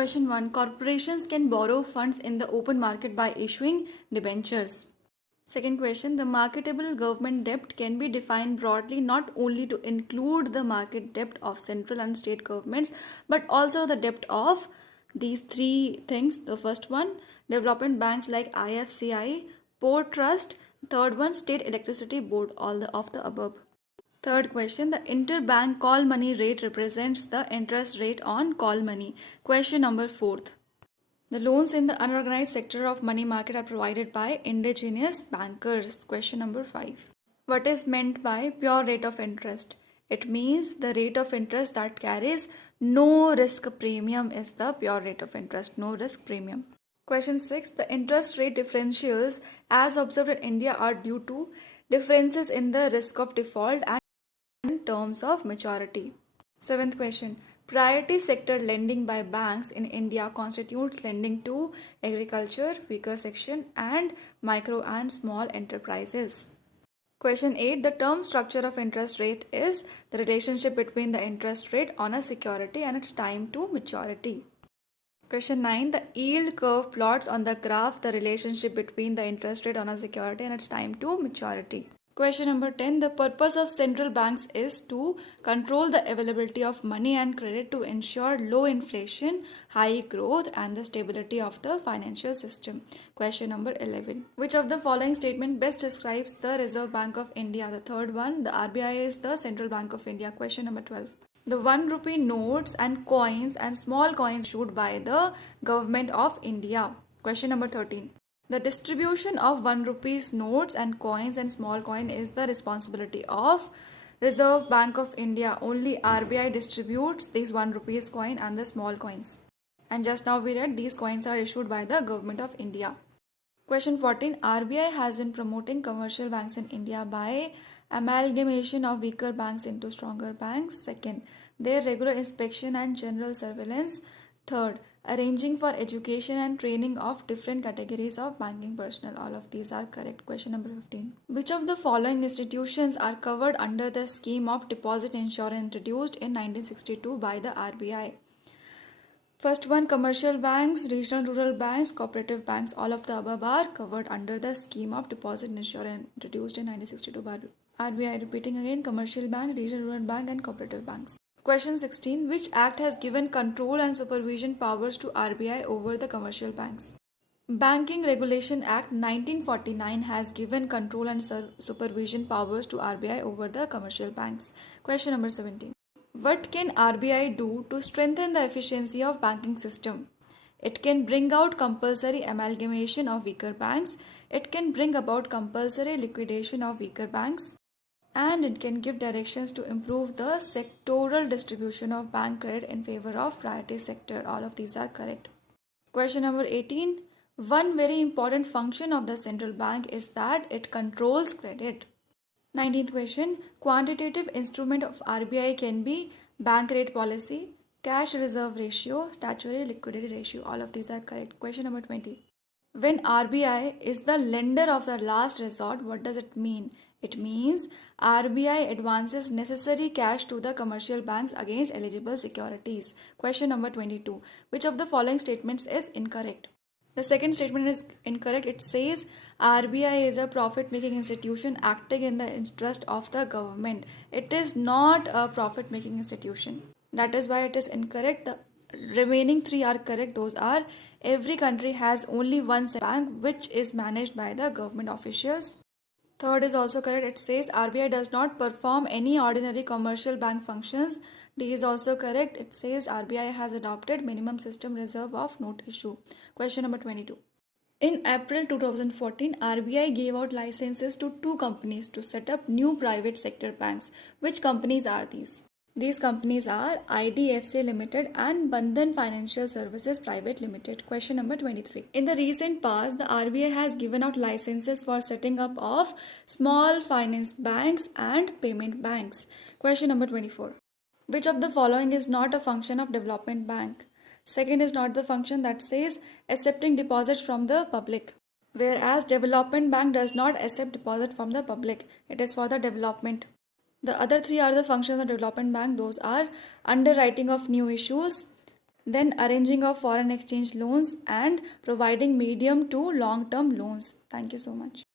Question 1. Corporations can borrow funds in the open market by issuing debentures. Second question. The marketable government debt can be defined broadly not only to include the market debt of central and state governments but also the debt of these three things. The first one, development banks like IFCI, Port Trust. Third one, State Electricity Board, all of the above. Third question, the interbank call money rate represents the interest rate on call money. Question number 4. The loans in the unorganized sector of money market are provided by indigenous bankers. Question number 5. What is meant by pure rate of interest? It means the rate of interest that carries no risk premium is the pure rate of interest, no risk premium. Question 6. The interest rate differentials as observed in India are due to differences in the risk of default and terms of maturity. Seventh question. Priority sector lending by banks in India constitutes lending to agriculture, weaker section, and micro and small enterprises. Question 8. The term structure of interest rate is the relationship between the interest rate on a security and its time to maturity. Question 9. The yield curve plots on the graph the relationship between the interest rate on a security and its time to maturity. Question number 10. The purpose of central banks is to control the availability of money and credit to ensure low inflation, high growth, and the stability of the financial system. Question number 11. Which of the following statement best describes the Reserve Bank of India? The third one, the RBI is the Central Bank of India. Question number 12. The 1 rupee notes and coins and small coins issued by the Government of India. Question number 13. The distribution of 1 rupees notes and coins and small coin is the responsibility of Reserve Bank of India. Only RBI distributes these 1 rupees coin and the small coins. And just now we read these coins are issued by the Government of India. Question 14. RBI has been promoting commercial banks in India by amalgamation of weaker banks into stronger banks. Second, their regular inspection and general surveillance. Third, arranging for education and training of different categories of banking personnel. All of these are correct. Question number 15. Which of the following institutions are covered under the scheme of deposit insurance introduced in 1962 by the RBI? First one, commercial banks, regional rural banks, cooperative banks, all of the above are covered under the scheme of deposit insurance introduced in 1962 by RBI. Repeating again, commercial bank, regional rural bank and cooperative banks. Question 16. Which act has given control and supervision powers to RBI over the commercial banks? Banking Regulation Act 1949 has given control and supervision powers to RBI over the commercial banks. Question number 17. What can RBI do to strengthen the efficiency of banking system? It can bring out compulsory amalgamation of weaker banks. It can bring about compulsory liquidation of weaker banks. And it can give directions to improve the sectoral distribution of bank credit in favor of priority sector. All of these are correct. Question number 18. One very important function of the central bank is that it controls credit. 19th question. Quantitative instrument of RBI can be bank rate policy, cash reserve ratio, statutory liquidity ratio. All of these are correct. Question number 20. When RBI is the lender of the last resort, what does it mean? It means RBI advances necessary cash to the commercial banks against eligible securities. Question number 22. Which of the following statements is incorrect? The second statement is incorrect. It says RBI is a profit-making institution acting in the interest of the government. It is not a profit-making institution. That is why it is incorrect. The remaining three are correct. Those are every country has only one bank which is managed by the government officials. Third is also correct. It says RBI does not perform any ordinary commercial bank functions. D is also correct. It says RBI has adopted minimum system reserve of note issue. Question number 22. In April 2014, RBI gave out licenses to 2 companies to set up new private sector banks. Which companies are these? These companies are IDFC Limited and Bandhan Financial Services Private Limited. Question number 23. In the recent past, the RBI has given out licenses for setting up of small finance banks and payment banks. Question number 24. Which of the following is not a function of development bank? Second is not the function that says accepting deposits from the public. Whereas development bank does not accept deposit from the public. It is for the development. The other three are the functions of development bank. Those are underwriting of new issues, then arranging of foreign exchange loans, and providing medium to long term loans. Thank you so much.